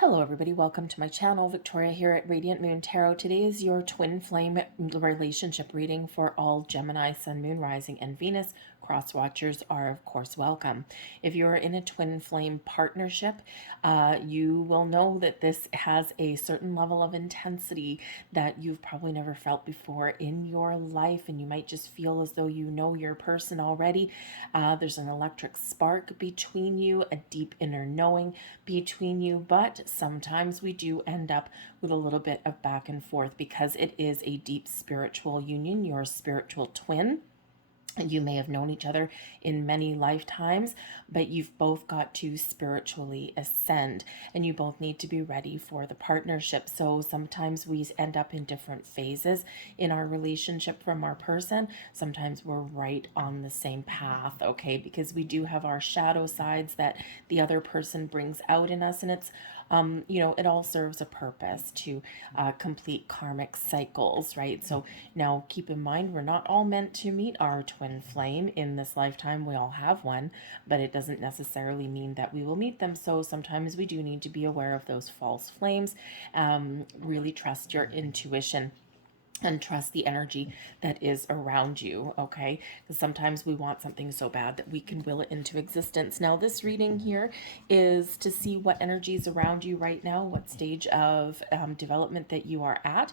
Hello everybody, welcome to my channel. Victoria here at Radiant Moon Tarot. Today is your twin flame relationship reading for all Gemini, Sun, Moon, Rising, and Venus. Cross watchers are of course welcome. If you're in a twin flame partnership, you will know that this has a certain level of intensity that you've probably never felt before in your life, and you might just feel as though you know your person already. There's an electric spark between you, a deep inner knowing between you, but sometimes we do end up with a little bit of back and forth because it is a deep spiritual union, your spiritual twin. You may have known each other in many lifetimes, but you've both got to spiritually ascend and you both need to be ready for the partnership. So sometimes we end up in different phases in our relationship from our person. Sometimes we're right on the same path, okay? Because we do have our shadow sides that the other person brings out in us, and it's it all serves a purpose to complete karmic cycles, right? So now keep in mind, we're not all meant to meet our twin flame in this lifetime. We all have one, but it doesn't necessarily mean that we will meet them. So sometimes we do need to be aware of those false flames. Really trust your intuition and trust the energy that is around you, okay? Because sometimes we want something so bad that we can will it into existence. Now, this reading here is to see what energy is around you right now, what stage of development that you are at.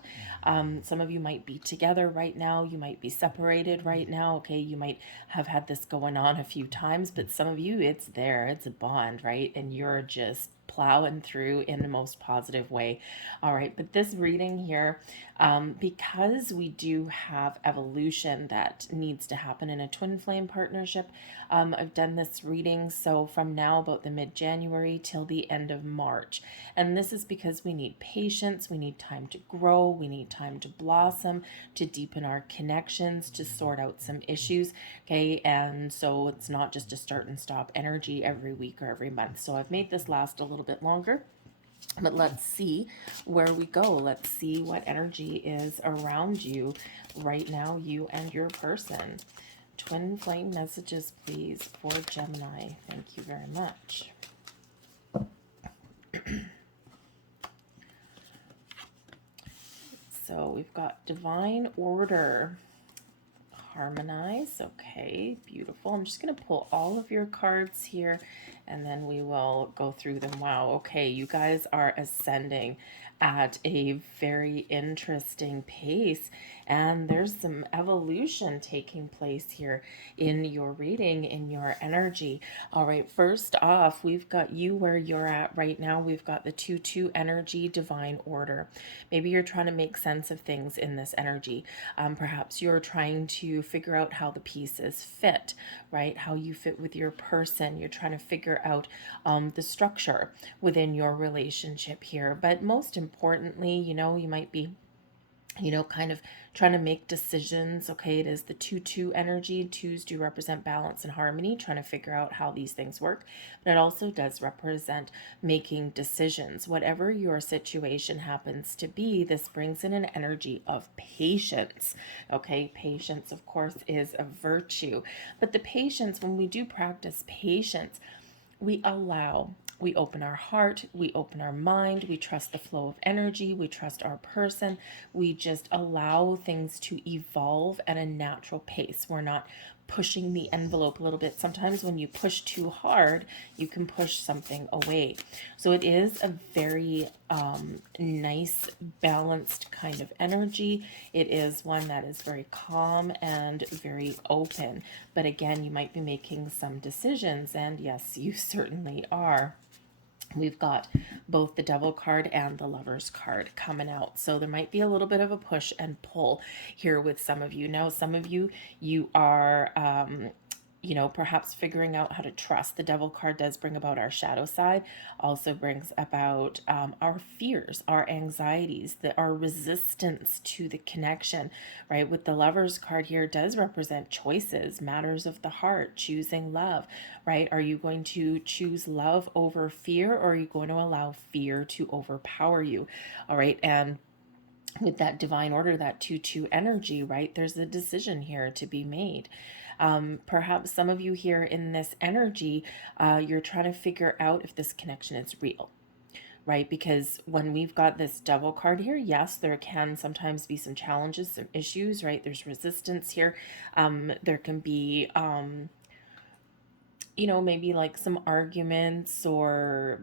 Some of you might be together right now. You might be separated right now, okay? You might have had this going on a few times, but some of you, it's there. It's a bond, right? And you're just plowing through in the most positive way. All right, but this reading here, because we do have evolution that needs to happen in a twin flame partnership, I've done this reading so from now about the mid-January till the end of March. And this is because we need patience, we need time to grow, we need time to blossom, to deepen our connections, to sort out some issues, okay? And so it's not just a start and stop energy every week or every month. So I've made this last a little bit longer. But let's see where we go. Let's see what energy is around you right now, you and your person. Twin flame messages, please, for Gemini. Thank you very much. So we've got divine order. Harmonize. Okay, beautiful. I'm just going to pull all of your cards here and then we will go through them. Wow, okay, you guys are ascending at a very interesting pace, and there's some evolution taking place here in your reading, in your energy. All right, first off, we've got you where you're at right now. We've got the 2-2 energy, divine order. Maybe you're trying to make sense of things in this energy. Perhaps you're trying to figure out how the pieces fit, right? How you fit with your person. You're trying to figure out the structure within your relationship here. But most importantly, you might be kind of trying to make decisions. Okay, it is the 2-2 energy. Twos do represent balance and harmony, trying to figure out how these things work. But it also does represent making decisions. Whatever your situation happens to be, this brings in an energy of patience. Okay, patience, of course, is a virtue. But the patience, when we do practice patience, we open our heart, we open our mind, we trust the flow of energy, we trust our person, we just allow things to evolve at a natural pace. We're not pushing the envelope a little bit. Sometimes when you push too hard, you can push something away. So it is a very nice, balanced kind of energy. It is one that is very calm and very open. But again, you might be making some decisions, and yes, you certainly are. We've got both the Devil card and the Lover's card coming out. So there might be a little bit of a push and pull here with some of you. Now, some of you, you are perhaps figuring out how to trust. The Devil card does bring about our shadow side, also brings about our fears, our anxieties, our resistance to the connection, right? With the Lover's card here does represent choices, matters of the heart, choosing love, right? Are you going to choose love over fear, or are you going to allow fear to overpower you? All right, and with that divine order, that 2-2 energy, right, there's a decision here to be made. Perhaps some of you here in this energy, you're trying to figure out if this connection is real, right? Because when we've got this Devil card here, yes, there can sometimes be some challenges, some issues, right? There's resistance here. There can be, maybe like some arguments, or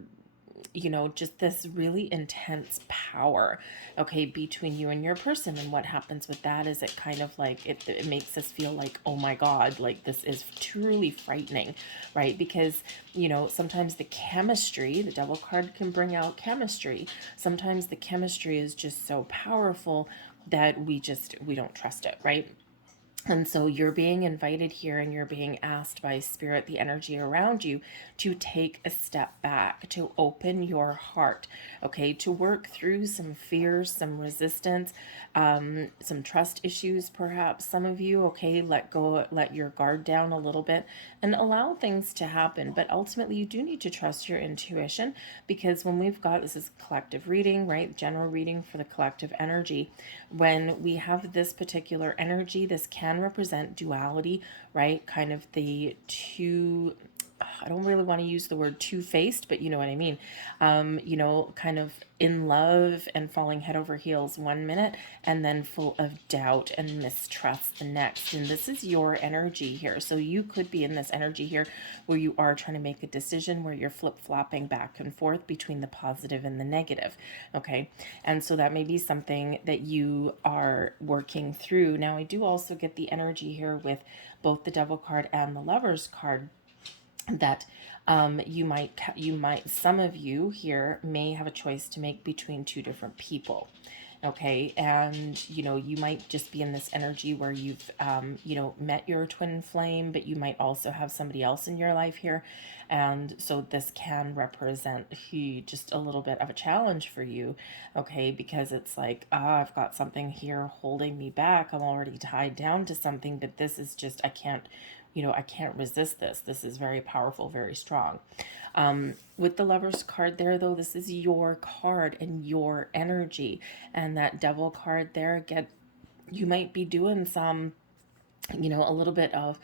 just this really intense power, okay, between you and your person. And what happens with that is it kind of like, it makes us feel like, oh my God, like this is truly frightening, right? Because, sometimes the chemistry, the Devil card can bring out chemistry. Sometimes the chemistry is just so powerful that we don't trust it, right? And so you're being invited here, and you're being asked by Spirit, the energy around you, to take a step back, to open your heart, okay, to work through some fears, some resistance, some trust issues, perhaps some of you, okay, let go, let your guard down a little bit and allow things to happen. But ultimately, you do need to trust your intuition, because when we've got, this is collective reading, right? General reading for the collective energy. When we have this particular energy, this can represent duality, right? Kind of the two, I don't really want to use the word two-faced, but you know what I mean. Kind of in love and falling head over heels one minute, and then full of doubt and mistrust the next. And this is your energy here. So you could be in this energy here where you are trying to make a decision, where you're flip-flopping back and forth between the positive and the negative. Okay. And so that may be something that you are working through. Now, I do also get the energy here with both the Devil card and the Lover's card, that some of you here may have a choice to make between two different people, okay? And you might just be in this energy where you've met your twin flame, but you might also have somebody else in your life here. And so this can represent just a little bit of a challenge for you, okay? Because it's like, I've got something here holding me back, I'm already tied down to something, but this is just, I can't resist this. This is very powerful, very strong. With the Lover's card there, though, this is your card and your energy. And that Devil card there, you might be doing some, a little bit of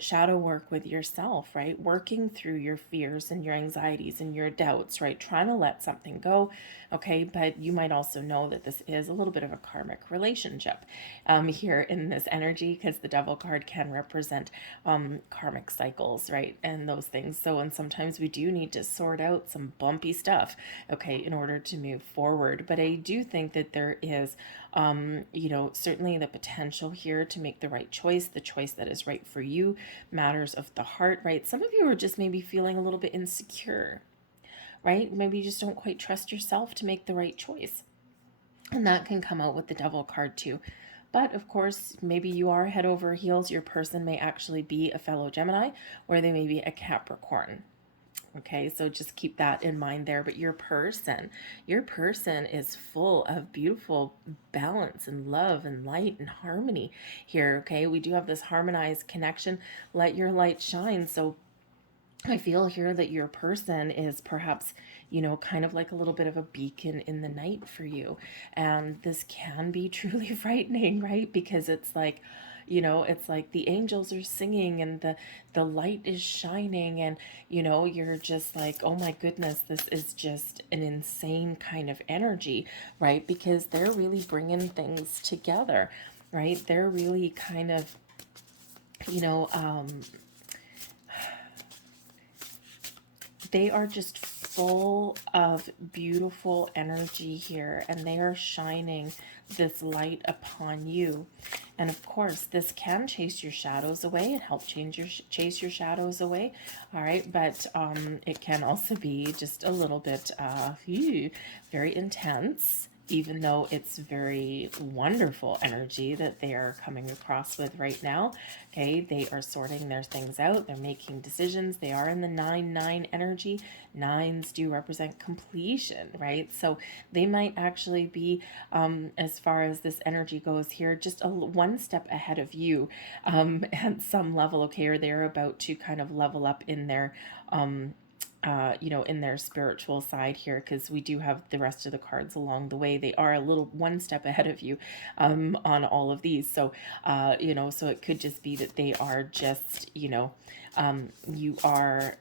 shadow work with yourself, right? Working through your fears and your anxieties and your doubts, right? Trying to let something go, okay? But you might also know that this is a little bit of a karmic relationship here in this energy, because the Devil card can represent karmic cycles, right? And those things. So, and sometimes we do need to sort out some bumpy stuff, okay, in order to move forward. But I do think that there is certainly the potential here to make the right choice, the choice that is right for you, matters of the heart, right? Some of you are just maybe feeling a little bit insecure, right? Maybe you just don't quite trust yourself to make the right choice. And that can come out with the Devil card too. But of course, maybe you are head over heels. Your person may actually be a fellow Gemini, or they may be a Capricorn. Okay, so just keep that in mind there. But your person is full of beautiful balance and love and light and harmony here. Okay, we do have this harmonized connection. Let your light shine. So I feel here that your person is perhaps, kind of like a little bit of a beacon in the night for you. And this can be truly frightening, right? Because it's like, it's like the angels are singing, and the light is shining, and you're just like, oh my goodness, this is just an insane kind of energy, right? Because they're really bringing things together, right? They're really kind of, you know they are just full of beautiful energy here, and they are shining this light upon you. And of course, this can chase your shadows away and help chase your shadows away. All right, but it can also be just a little bit very intense, even though it's very wonderful energy that they are coming across with right now. Okay, they are sorting their things out, they're making decisions, they are in the 9-9 energy. Nines do represent completion, right? So they might actually be, as far as this energy goes here, just one step ahead of you at some level, okay, or they're about to kind of level up in their in their spiritual side here, because we do have the rest of the cards along the way. They are a little one step ahead of you on all of these. So, so it could just be that they are just, you are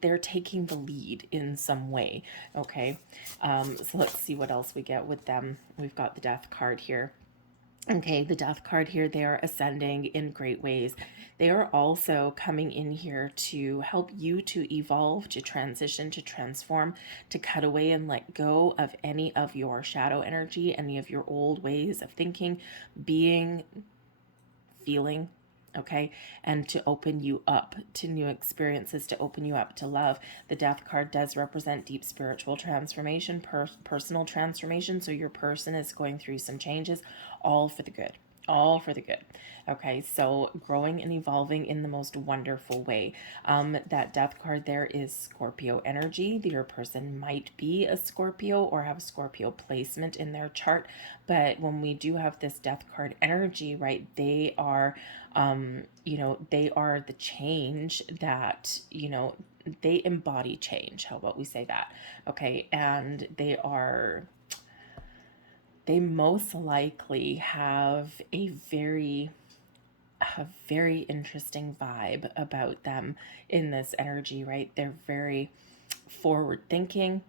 they're taking the lead in some way. Okay. So let's see what else we get with them. We've got the Death card here. Okay, the Death card here, they are ascending in great ways. They are also coming in here to help you to evolve, to transition, to transform, to cut away and let go of any of your shadow energy, any of your old ways of thinking, being, feeling, okay, and to open you up to new experiences, to open you up to love. The Death card does represent deep spiritual transformation, personal transformation. So your person is going through some changes, all for the good. All for the good. Okay, so growing and evolving in the most wonderful way. That Death card there is Scorpio energy. Your person might be a Scorpio or have a Scorpio placement in their chart. But when we do have this Death card energy, right, they are, they are the change that, they embody change. How about we say that? Okay, and they most likely have a very interesting vibe about them in this energy, right? They're very forward thinking.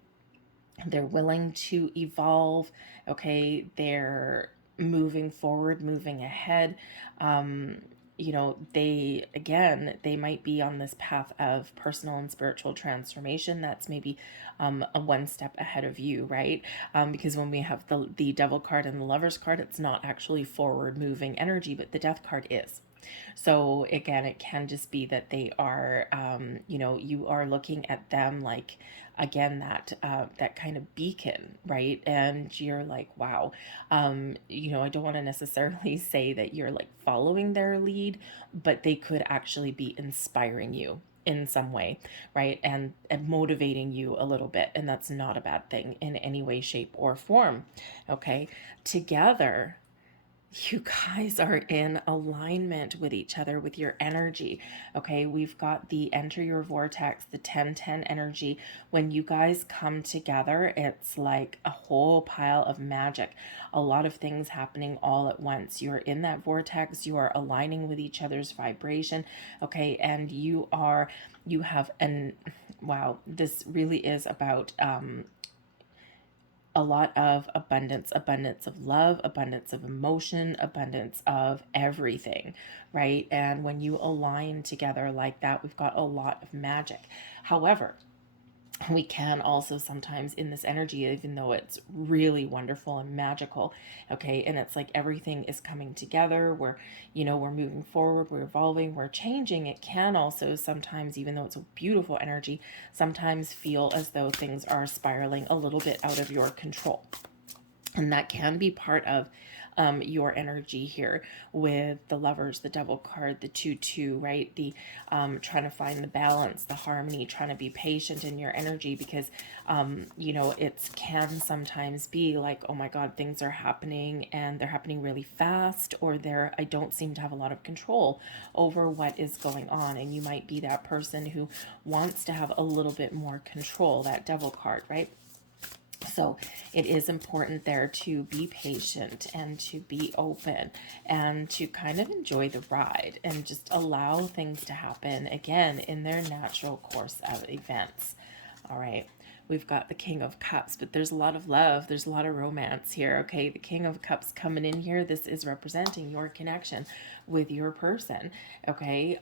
They're willing to evolve. Okay. They're moving forward, moving ahead. They might be on this path of personal and spiritual transformation. That's maybe a one step ahead of you, right? Because when we have the Devil card and the Lover's card, it's not actually forward moving energy, but the Death card is. So again, it can just be that they are, you are looking at them like, again, that kind of beacon, right? And you're like, wow, I don't want to necessarily say that you're like following their lead, but they could actually be inspiring you in some way, right? And motivating you a little bit. And that's not a bad thing in any way, shape, or form. Okay. Together, you guys are in alignment with each other, with your energy. Okay, we've got the enter your vortex, the 1010 energy. When you guys come together, it's like a whole pile of magic, a lot of things happening all at once. You're in that vortex, you are aligning with each other's vibration. Okay, and wow, this really is about a lot of abundance of love, abundance of emotion, abundance of everything, right? And when you align together like that, we've got a lot of magic. However, we can also sometimes in this energy, even though it's really wonderful and magical, okay, and it's like everything is coming together, we're moving forward, we're evolving, we're changing, it can also sometimes, even though it's a beautiful energy, sometimes feel as though things are spiraling a little bit out of your control. And that can be part of your energy here with the Lovers, the Devil card, the 2-2, right? The trying to find the balance, the harmony, trying to be patient in your energy because, it can sometimes be like, oh my God, things are happening and they're happening really fast, or I don't seem to have a lot of control over what is going on. And you might be that person who wants to have a little bit more control, that Devil card, right? So it is important there to be patient and to be open and to kind of enjoy the ride and just allow things to happen again in their natural course of events. All right. We've got the King of Cups, but there's a lot of love. There's a lot of romance here. Okay. The King of Cups coming in here. This is representing your connection with your person. Okay.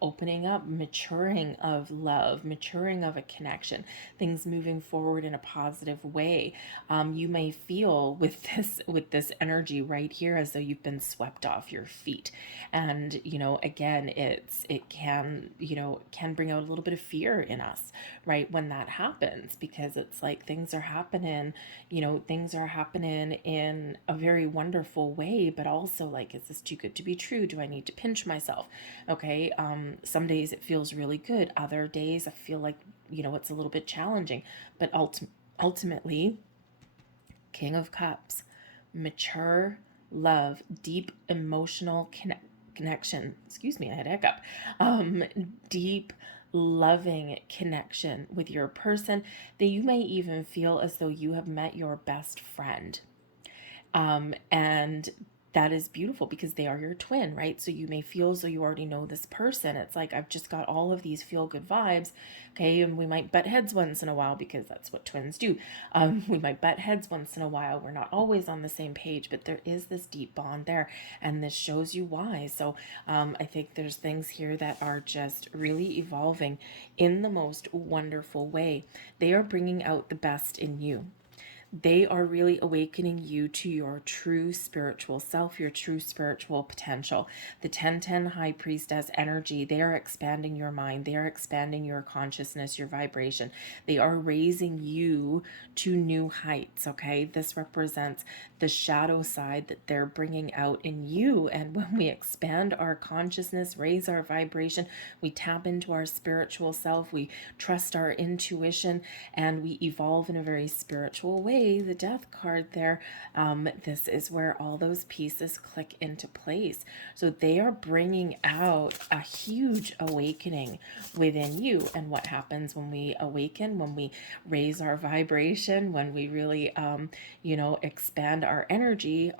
Opening up, maturing of love, maturing of a connection, things moving forward in a positive way. You may feel with this energy right here as though you've been swept off your feet. And, again, it can bring out a little bit of fear in us, right? When that happens, because it's like things are happening in a very wonderful way, but also like, is this too good to be true? Do I need to pinch myself? Okay. Some days it feels really good. Other days I feel like, it's a little bit challenging, but ultimately, King of Cups, mature love, deep emotional connection. Excuse me, I had a hiccup. Deep loving connection with your person that you may even feel as though you have met your best friend. And that is beautiful because they are your twin, right? So you may feel as though you already know this person. It's like, I've just got all of these feel good vibes. Okay. And we might butt heads once in a while because that's what twins do. We might butt heads once in a while. We're not always on the same page, but there is this deep bond there. And this shows you why. So I think there's things here that are just really evolving in the most wonderful way. They are bringing out the best in you. They are really awakening you to your true spiritual self, your true spiritual potential. The 1010 High Priestess energy, they are expanding your mind. They are expanding your consciousness, your vibration. They are raising you to new heights, okay? This represents the shadow side that they're bringing out in you. And when we expand our consciousness, raise our vibration, we tap into our spiritual self, we trust our intuition, and we evolve in a very spiritual way. The Death card there, this is where all those pieces click into place. So they are bringing out a huge awakening within you. And what happens when we awaken, when we raise our vibration, when we really expand our energy,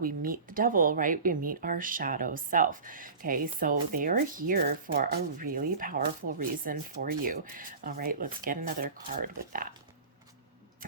we meet the devil, right? We meet our shadow self. Okay, so they are here for a really powerful reason for you. All right, let's get another card with that.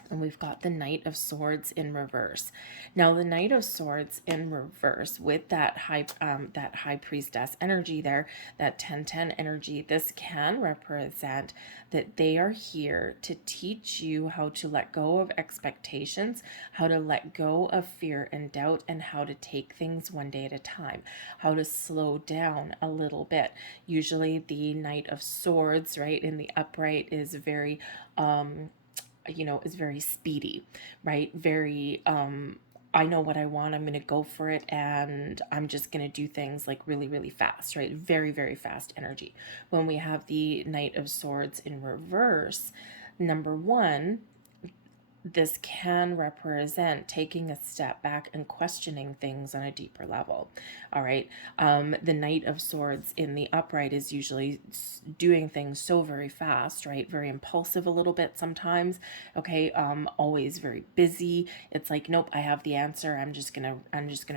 And we've got the Knight of Swords in reverse. Now, the Knight of Swords in reverse with that high priestess energy there, that 1010 energy, this can represent that they are here to teach you how to let go of expectations, how to let go of fear and doubt, and how to take things one day at a time, how to slow down a little bit. Usually the Knight of Swords, right, in the upright is very is very speedy, right? Very, I know what I want, I'm going to go for it, and I'm just going to do things like really, really fast, right? Very, very fast energy. When we have the Knight of Swords in reverse, number one, this can represent taking a step back and questioning things on a deeper level. All right. The Knight of Swords in the upright is usually doing things so very fast, right? Very impulsive a little bit sometimes. Okay. Always very busy. It's like, nope, I have the answer. I'm just gonna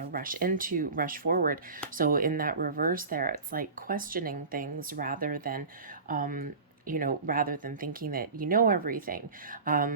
rush forward. So in that reverse there, it's like questioning things rather than rather than thinking that you know everything.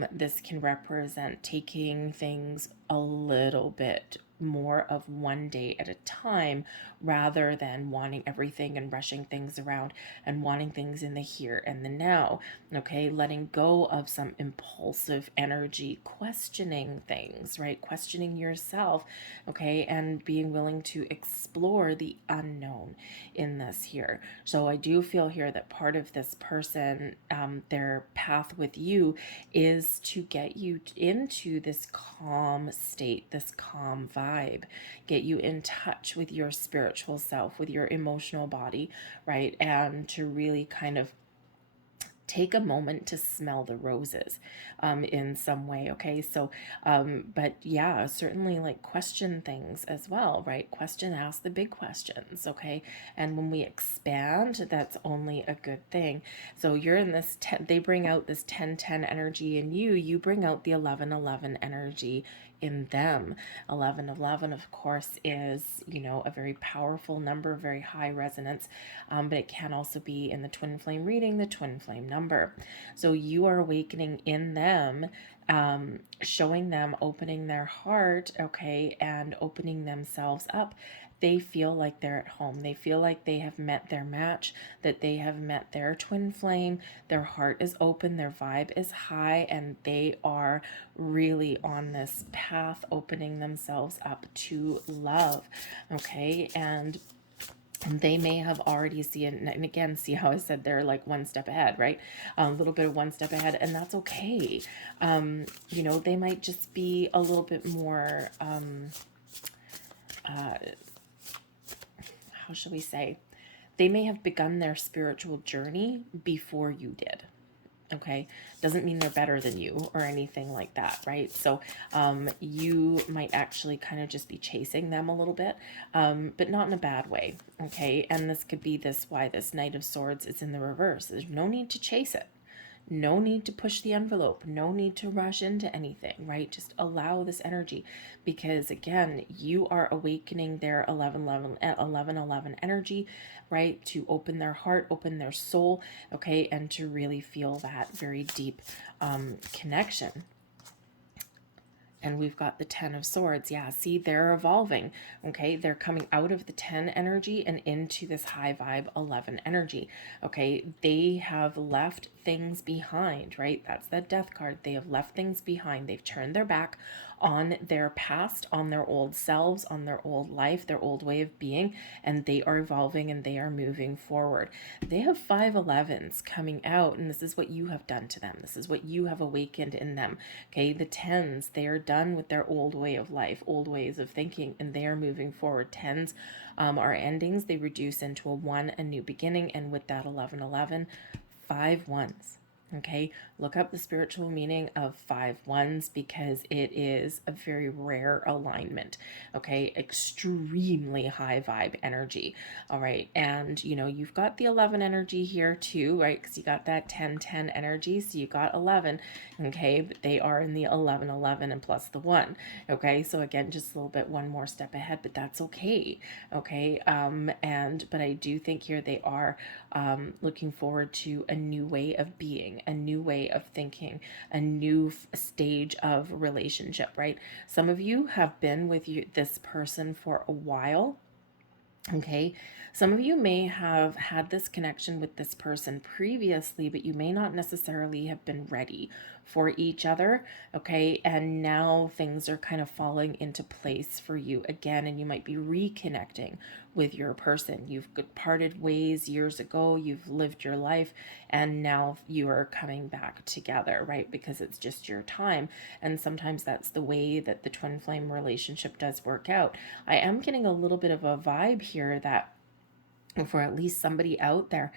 This can represent taking things a little bit more of one day at a time rather than wanting everything and rushing things around and wanting things in the here and the now. Okay, letting go of some impulsive energy, questioning things, right? Questioning yourself, okay, and being willing to explore the unknown in this here. So I do feel here that part of this person, their path with you is to get you into this calm state, this calm vibe, get you in touch with your spiritual self, with your emotional body, right? And to really kind of take a moment to smell the roses in some way. Okay, so but yeah, certainly like question things as well, right? Ask the big questions. Okay, and when we expand, that's only a good thing. So you're in this they bring out this 1010 energy in you bring out the 1111 energy in them. 1111, of course, is a very powerful number, very high resonance, but it can also be in the twin flame reading, the twin flame number. So you are awakening in them, showing them, opening their heart, okay, and opening themselves up. They feel like they're at home. They feel like they have met their match, that they have met their twin flame. Their heart is open, their vibe is high, and they are really on this path, opening themselves up to love. Okay, and they may have already seen, and again, see how I said they're like one step ahead, right? A little bit of one step ahead, and that's okay. They might just be a little bit more, how shall we say? They may have begun their spiritual journey before you did. Okay, doesn't mean they're better than you or anything like that, right? So you might actually kind of just be chasing them a little bit, but not in a bad way. Okay, and this could be why this Knight of Swords is in the reverse. There's no need to chase it. No need to push the envelope. No need to rush into anything, right? Just allow this energy, because again, you are awakening their 11 energy, right? To open their heart, open their soul, okay? And to really feel that very deep connection. And we've got the 10 of Swords. Yeah, see, they're evolving. Okay, they're coming out of the 10 energy and into this high vibe 11 energy. Okay, they have left things behind, right? That's that Death card. They have left things behind. They've turned their back on their past, on their old selves, on their old life, their old way of being, and they are evolving and they are moving forward. They have 511s coming out, and this is what you have done to them. This is what you have awakened in them. Okay, the 10s, they are done with their old way of life, old ways of thinking, and they are moving forward. 10s are endings. They reduce into a 1, a new beginning, and with that 1111, 5 ones. Okay, look up the spiritual meaning of 5 ones, because it is a very rare alignment. Okay, extremely high vibe energy. All right, and you know, you've got the 11 energy here too, right? Because you got that 10-10 energy, so you got 11. Okay, but they are in the 11-11 and plus the 1. Okay, so again, just a little bit one more step ahead, but that's okay. Okay, but I do think here they are looking forward to a new way of being, a new way of thinking, a new stage of relationship, right? Some of you have been with this person for a while. Okay, some of you may have had this connection with this person previously, but you may not necessarily have been ready for each other. Okay, and now things are kind of falling into place for you again, and you might be reconnecting with your person. You've parted ways years ago, you've lived your life, and now you are coming back together, right? Because it's just your time. And sometimes that's the way that the twin flame relationship does work out. I am getting a little bit of a vibe here that for at least somebody out there,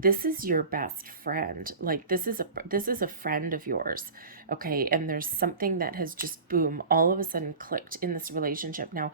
this is your best friend. Like this is a friend of yours. Okay, and there's something that has just boom all of a sudden clicked in this relationship. Now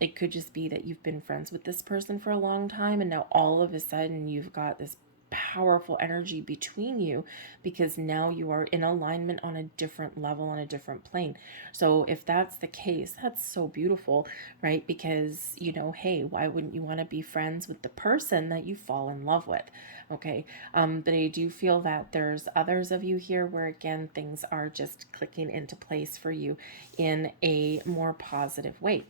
it could just be that you've been friends with this person for a long time, and now all of a sudden you've got this powerful energy between you, because now you are in alignment on a different level, on a different plane. So if that's the case, that's so beautiful, right? Because you know, hey, why wouldn't you want to be friends with the person that you fall in love with? Okay, but I do feel that there's others of you here where again things are just clicking into place for you in a more positive way.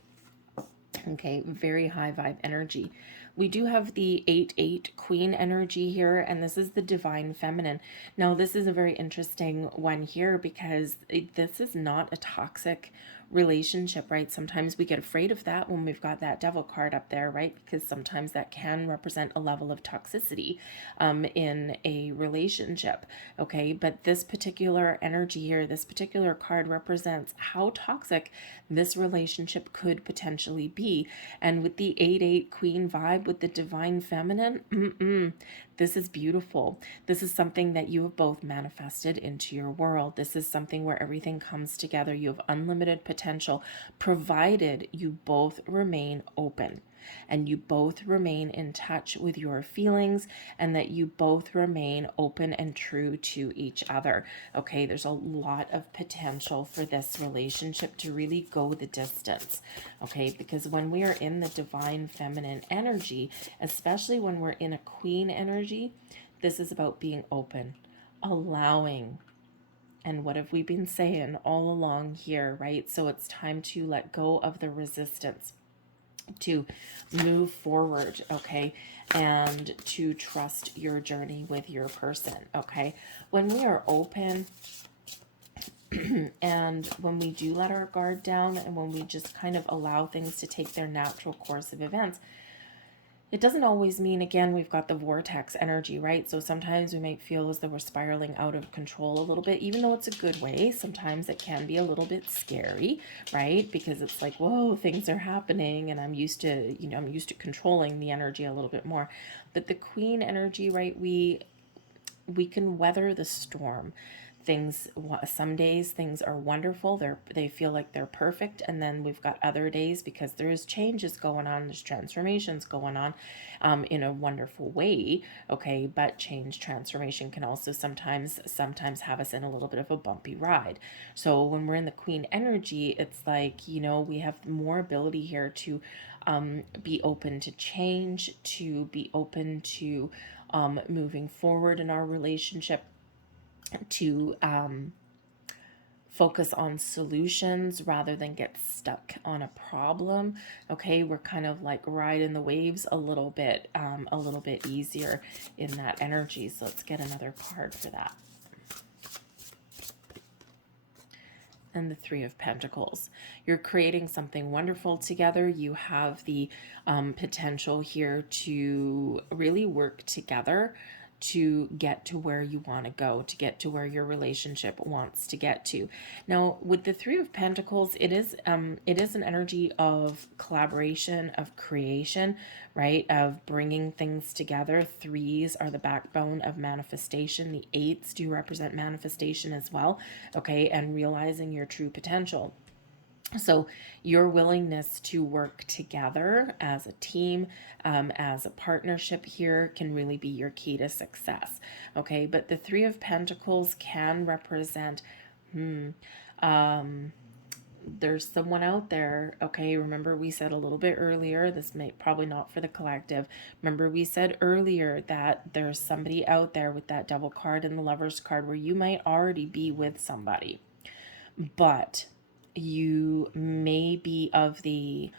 Okay, very high vibe energy. We do have the 8-8 queen energy here, and this is the divine feminine. Now, this is a very interesting one here because this is not a toxic relationship, right? Sometimes we get afraid of that when we've got that devil card up there, right? Because sometimes that can represent a level of toxicity in a relationship, okay? But this particular energy here, this particular card represents how toxic this relationship could potentially be. And with the 8-8 queen vibe, with the divine feminine, this is beautiful. This is something that you have both manifested into your world. This is something where everything comes together. You have unlimited potential, provided you both remain open and you both remain in touch with your feelings, and that you both remain open and true to each other. Okay, there's a lot of potential for this relationship to really go the distance. Okay, because when we are in the divine feminine energy, especially when we're in a queen energy, this is about being open, allowing. And what have we been saying all along here, right? So it's time to let go of the resistance, to move forward, okay, and to trust your journey with your person, okay? When we are open and when we do let our guard down, and when we just kind of allow things to take their natural course of events, it doesn't always mean, again, we've got the vortex energy, right? So sometimes we might feel as though we're spiraling out of control a little bit, even though it's a good way. Sometimes it can be a little bit scary, right? Because it's like, whoa, things are happening, and I'm used to, I'm used to controlling the energy a little bit more. But the queen energy, right, we can weather the storm. some days things are wonderful, they feel like they're perfect, and then we've got other days, because there's changes going on, there's transformations going on, in a wonderful way. Okay, but change, transformation can also sometimes have us in a little bit of a bumpy ride. So when we're in the queen energy, it's like, we have more ability here to be open to change, to be open to moving forward in our relationship, to focus on solutions rather than get stuck on a problem. Okay, we're kind of like riding the waves a little bit easier in that energy. So let's get another card for that. And the Three of Pentacles. You're creating something wonderful together. You have the potential here to really work together to get to where you want to go, to get to where your relationship wants to get to. Now, with the Three of Pentacles, it is an energy of collaboration, of creation, right? Of bringing things together. Threes are the backbone of manifestation. The eights do represent manifestation as well, okay? And realizing your true potential. So your willingness to work together as a team, as a partnership here can really be your key to success. Okay, but the Three of Pentacles can represent, there's someone out there. Okay, remember we said a little bit earlier, this may probably not for the collective. Remember we said earlier that there's somebody out there with that Devil card and the Lover's card where you might already be with somebody, but you may be of the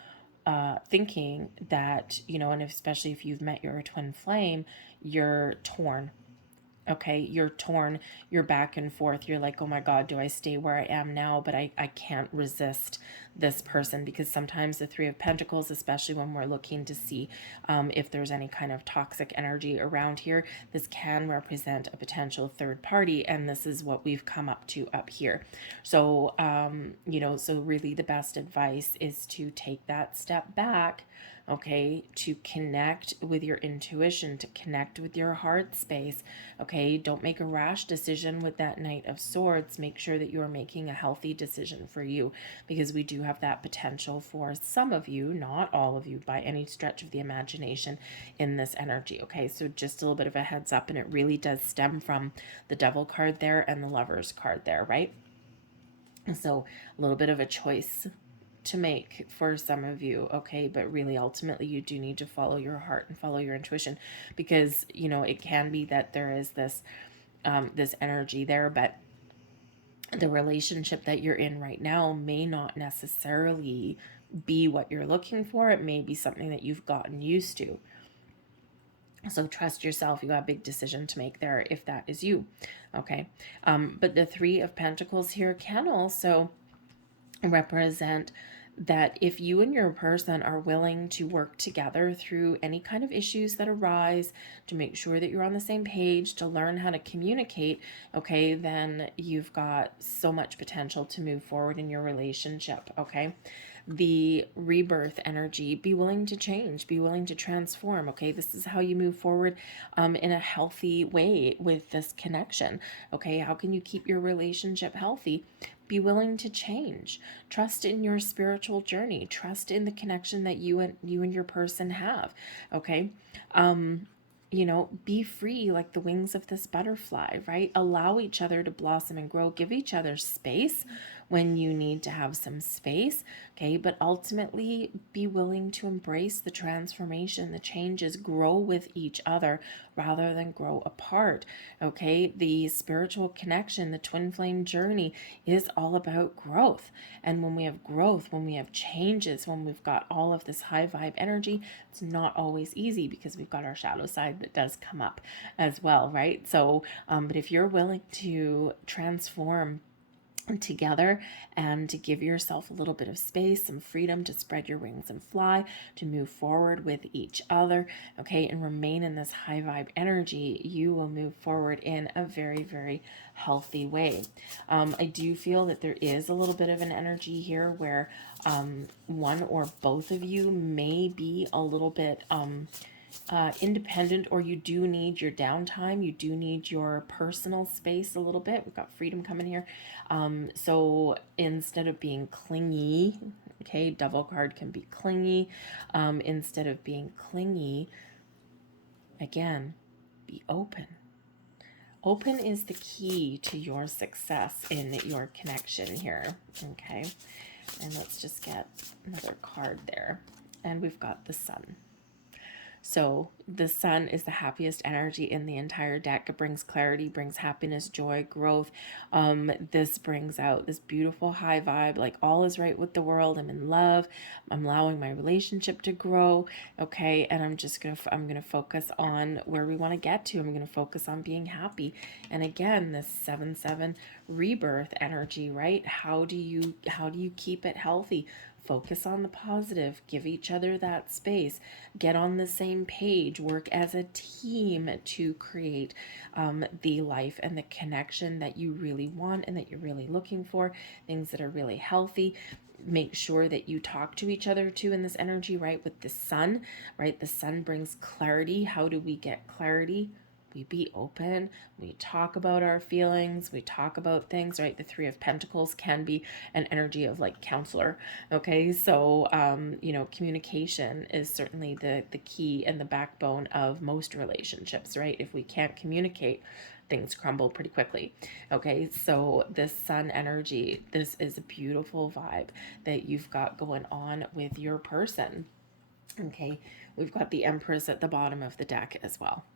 thinking that, and especially if you've met your twin flame, you're torn. Okay, you're torn, you're back and forth, you're like, oh my God, do I stay where I am now? But I can't resist this person, because sometimes the Three of Pentacles, especially when we're looking to see if there's any kind of toxic energy around here, this can represent a potential third party, and this is what we've come up to up here. So, so really the best advice is to take that step back, okay, to connect with your intuition, to connect with your heart space. Okay, don't make a rash decision with that Knight of Swords. Make sure that you are making a healthy decision for you, because we do have that potential for some of you, not all of you by any stretch of the imagination, in this energy. Okay, so just a little bit of a heads up, and it really does stem from the Devil card there and the Lover's card there, right? So a little bit of a choice to make for some of you, okay, but really ultimately you do need to follow your heart and follow your intuition, because it can be that there is this this energy there, but the relationship that you're in right now may not necessarily be what you're looking for. It may be something that you've gotten used to. So trust yourself. You got a big decision to make there if that is you, okay? But the Three of Pentacles here can also represent that if you and your person are willing to work together through any kind of issues that arise, to make sure that you're on the same page, to learn how to communicate, okay, then you've got so much potential to move forward in your relationship, okay? The rebirth energy, be willing to change, be willing to transform, okay? This is how you move forward in a healthy way with this connection, okay? How can you keep your relationship healthy? Be willing to change. Trust in your spiritual journey. Trust in the connection that you and your person have, okay? Be free like the wings of this butterfly, right? Allow each other to blossom and grow. Give each other space when you need to have some space, okay? But ultimately, be willing to embrace the transformation, the changes, grow with each other rather than grow apart, okay? The spiritual connection, the twin flame journey is all about growth. And when we have growth, when we have changes, when we've got all of this high vibe energy, it's not always easy, because we've got our shadow side that does come up as well, right? So, but if you're willing to transform together and to give yourself a little bit of space, some freedom to spread your wings and fly, to move forward with each other, okay, and remain in this high vibe energy, you will move forward in a very, very healthy way. I do feel that there is a little bit of an energy here where one or both of you may be a little bit independent, or you do need your downtime. You do need your personal space a little bit. We've got freedom coming here. So instead of being clingy, okay, Devil card can be clingy. Instead of being clingy, again, be open. Open is the key to your success in your connection here, okay? And let's just get another card there. And we've got the Sun. So the Sun is the happiest energy in the entire deck. It brings clarity, brings happiness, joy, growth. This brings out this beautiful high vibe, like all is right with the world. I'm in love. I'm allowing my relationship to grow. Okay. And I'm going to focus on where we want to get to. I'm going to focus on being happy. And again, this 7-7 rebirth energy, right? How do you keep it healthy? Focus on the positive, give each other that space, get on the same page, work as a team to create the life and the connection that you really want and that you're really looking for, things that are really healthy. Make sure that you talk to each other too in this energy, right? With the Sun, right? The Sun brings clarity. How do we get clarity? We be open, we talk about our feelings, we talk about things, right? The Three of Pentacles can be an energy of like counselor, okay? So, communication is certainly the key and the backbone of most relationships, right? If we can't communicate, things crumble pretty quickly, okay? So this Sun energy, this is a beautiful vibe that you've got going on with your person, okay? We've got the Empress at the bottom of the deck as well.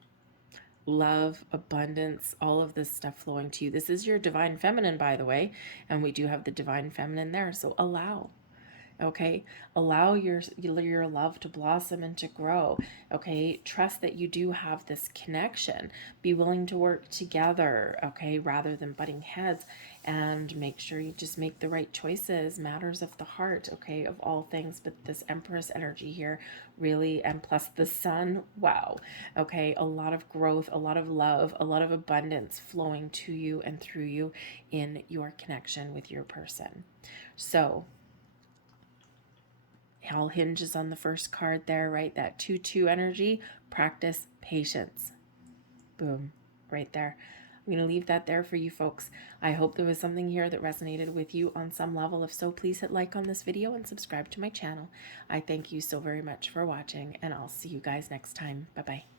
Love, abundance, all of this stuff flowing to you. This is your divine feminine, by the way, and we do have the divine feminine there. So allow, okay? Allow your love to blossom and to grow, okay? Trust that you do have this connection. Be willing to work together, okay, rather than butting heads, and make sure you just make the right choices. Matters of the heart, okay, of all things. But this Empress energy here really, and plus the Sun, wow, okay, a lot of growth, a lot of love, a lot of abundance flowing to you and through you in your connection with your person. So it all hinges on the first card there, right? That 2-2 energy. Practice patience. Boom, right there. I'm going to leave that there for you folks. I hope there was something here that resonated with you on some level. If so, please hit like on this video and subscribe to my channel. I thank you so very much for watching, and I'll see you guys next time. Bye-bye.